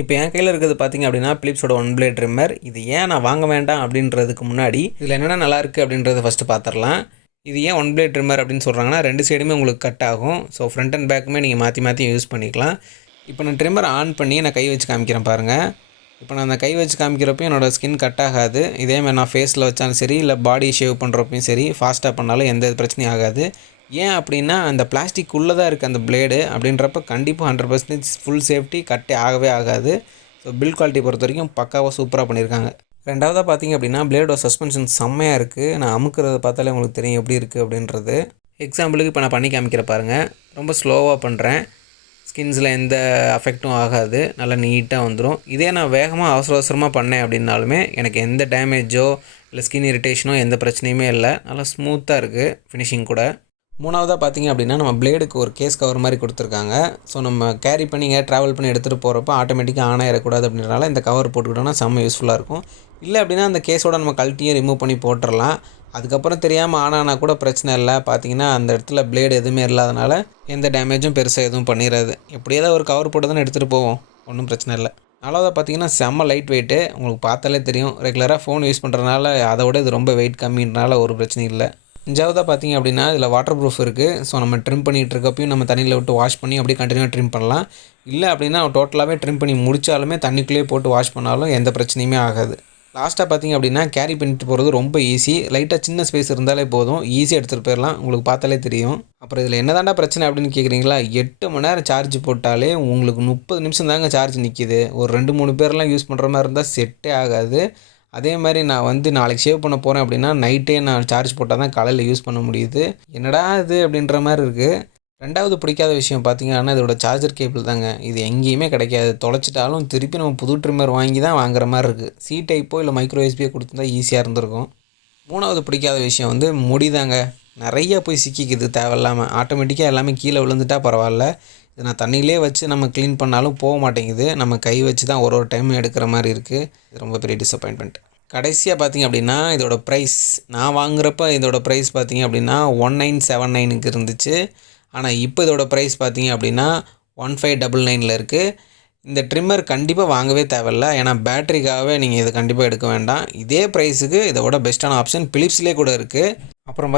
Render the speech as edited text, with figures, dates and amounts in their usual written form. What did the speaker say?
இப்போ என் கையில் இருக்கிறது பார்த்திங்க அப்படின்னா பிலிப்ஸோட ஒன் பிளேட் ட்ரிம்மர். இது ஏன் நான் வாங்க வேண்டாம் அப்படின்றதுக்கு முன்னாடி இதில் என்னென்ன நல்லாயிருக்கு அப்படின்றத ஃபஸ்ட்டு பார்த்துடலாம். இது ஏன் ஒன் பிளேட் ட்ரிம்மர் அப்படின்னு சொல்கிறாங்கன்னா, 2 சைடுமே உங்களுக்கு கட் ஆகும். ஸோ ஃப்ரண்ட் அண்ட் பேக்குமே நீங்கள் மாற்றி மாற்றி யூஸ் பண்ணிக்கலாம். இப்போ நான் ட்ரிம்மர் ஆன் பண்ணி நான் கை வச்சு காமிக்கிறேன் பாருங்கள். இப்போ நான் அந்த கை வச்சு காமிக்கிறப்பையும் என்னோடய ஸ்கின் கட் ஆகாது. இதேமாதிரி நான் ஃபேஸில் வச்சாலும் சரி, இல்லை பாடி ஷேவ் பண்ணுறப்பையும் சரி, ஃபாஸ்ட்டாக பண்ணாலும் எந்த பிரச்சனையும் ஆகாது. ஏன் அப்படின்னா அந்த பிளாஸ்டிக் உள்ளே தான் இருக்குது அந்த பிளேடு. அப்படின்றப்ப கண்டிப்பாக 100% ஃபுல் சேஃப்டி, கட்டே ஆகவே ஆகாது. ஸோ பில்ட் குவாலிட்டி பொறுத்த வரைக்கும் பக்காவாக சூப்பராக பண்ணியிருக்காங்க. ரெண்டாவதாக பார்த்திங்க அப்படின்னா பிளேடோட சஸ்பென்ஷன் செம்மையாக இருக்குது. நான் அமுக்கிறத பார்த்தாலே உங்களுக்கு தெரியும் எப்படி இருக்குது அப்படின்றது. எக்ஸாம்பிளுக்கு இப்போ நான் பண்ணி காமிக்கிற பாருங்கள். ரொம்ப ஸ்லோவாக பண்ணுறேன். ஸ்கின்ஸில் எந்த அஃபெக்ட்டும் ஆகாது. நல்லா நீட்டாக வந்துடும். இதே நான் வேகமாக அவசரமாக பண்ணேன் அப்படின்னாலுமே எனக்கு எந்த டேமேஜோ இல்லை ஸ்கின் இரிட்டேஷனோ எந்த பிரச்சனையுமே இல்லை. நல்லா ஸ்மூத்தாக இருக்குது ஃபினிஷிங் கூட. மூணாவதாக பார்த்திங்க அப்படின்னா நம்ம பிளேடுக்கு ஒரு கேஸ் கவர் மாதிரி கொடுத்துருக்காங்க. ஸோ நம்ம கேரி பண்ணி ட்ராவல் பண்ணி எடுத்துகிட்டு போகிறப்ப ஆட்டோமேட்டிக்காக ஆன் ஆகிடக்கூடாது அப்படின்றனால இந்த கவர் போட்டுக்கிட்டோம்னா செம்ம யூஸ்ஃபுல்லாக இருக்கும். இல்லை அப்படின்னா அந்த கேஸோட நம்ம கழட்டியும் ரிமூவ் பண்ணி போட்டுடலாம். அதுக்கப்புறம் தெரியாமல் ஆன் ஆனால் கூட பிரச்சனை இல்லை. பார்த்திங்கன்னா அந்த இடத்துல பிளேடு எதுவுமே இல்லாதனால எந்த டேமேஜும் பெருசாக எதுவும் பண்ணிடாது. எப்படியாவது ஒரு கவர் போட்டு தானே எடுத்துகிட்டு போவோம், ஒன்றும் பிரச்சனை இல்லை. நாலாவதாக பார்த்திங்கன்னா செம்ம லைட் வெயிட்டு. உங்களுக்கு பார்த்தாலே தெரியும். ரெகுலராக ஃபோன் யூஸ் பண்ணுறதுனால அதை விட இது ரொம்ப வெயிட் கம்மின்றனால ஒரு பிரச்சனையும் இல்லை. 5ஆவதாக பார்த்திங்க அப்படின்னா இதில் வாட்டர் ப்ரூஃப் இருக்குது. ஸோ நம்ம ட்ரிம் பண்ணிகிட்டு இருக்கப்பையும் நம்ம தண்ணியில் விட்டு வாஷ் பண்ணி அப்படியே கண்டினியூவாக ட்ரிம் பண்ணலாம். இல்லை அப்படின்னா டோட்டலாகவே ட்ரிம் பண்ணி முடித்தாலுமே தண்ணிக்குள்ளேயே போட்டு வாஷ் பண்ணாலும் எந்த பிரச்சனையுமே ஆகாது. லாஸ்ட்டாக பார்த்திங்க அப்படின்னா கேரி பண்ணிட்டு போகிறது ரொம்ப ஈஸி. லைட்டாக சின்ன ஸ்பேஸ் இருந்தாலே போதும், ஈஸியாக எடுத்துகிட்டு போயிடலாம். உங்களுக்கு பார்த்தாலே தெரியும். அப்புறம் இதில் என்ன தாண்டா பிரச்சனை அப்படின்னு கேட்குறீங்களா? 8 மணி நேரம் சார்ஜ் போட்டாலே உங்களுக்கு 30 நிமிஷம் தாங்க சார்ஜ் நிற்கிது. ஒரு 2-3 பேர்லாம் யூஸ் பண்ணுற மாதிரி இருந்தால் செட்டே ஆகாது. அதே மாதிரி நான் நாளைக்கு ஷேவ் பண்ண போகிறேன் அப்படின்னா நைட்டே நான் சார்ஜ் போட்டால் தான் காலையில் யூஸ் பண்ண முடியுது. என்னடா இது அப்படின்ற மாதிரி இருக்குது. ரெண்டாவது பிடிக்காத விஷயம் பார்த்திங்கன்னா இதோட சார்ஜர் கேபிள் தாங்க. இது எங்கேயுமே கிடைக்காது. தொலைச்சிட்டாலும் திருப்பி நம்ம புது ட்ரிம்மர் வாங்கி தான் வாங்குற மாதிரி இருக்குது. சி டைப்போ இல்லை மைக்ரோ எஸ்பியோ கொடுத்துருந்தா ஈஸியாக இருந்திருக்கும். மூணாவது பிடிக்காத விஷயம் முடி தாங்க. நிறைய போய் சிக்கிக்குது தேவையில்லாமல். ஆட்டோமேட்டிக்காக எல்லாமே கீழே விழுந்துட்டால் பரவாயில்ல. இது நான் தண்ணியிலே வச்சு நம்ம க்ளீன் பண்ணாலும் போக மாட்டேங்குது. நம்ம கை வச்சு தான் ஒரு டைமும் எடுக்கிற மாதிரி இருக்குது. இது ரொம்ப பெரிய டிசப்பாயின்மெண்ட். கடைசியாக பார்த்திங்க அப்படின்னா இதோட ப்ரைஸ், நான் வாங்குகிறப்ப இதோட ப்ரைஸ் பார்த்திங்க அப்படின்னா 1979க்கு இருந்துச்சு. ஆனால் இப்போ இதோட ப்ரைஸ் பார்த்திங்க அப்படின்னா 1599 இருக்குது. இந்த ட்ரிம்மர் கண்டிப்பாக வாங்கவே தேவையில்ல. ஏன்னா பேட்டரிக்காகவே நீங்கள் இதை கண்டிப்பாக எடுக்க வேண்டாம். இதே ப்ரைஸுக்கு இதோட பெஸ்ட்டான ஆப்ஷன் பிலிப்ஸ்லேயே கூட இருக்குது. அப்புறம்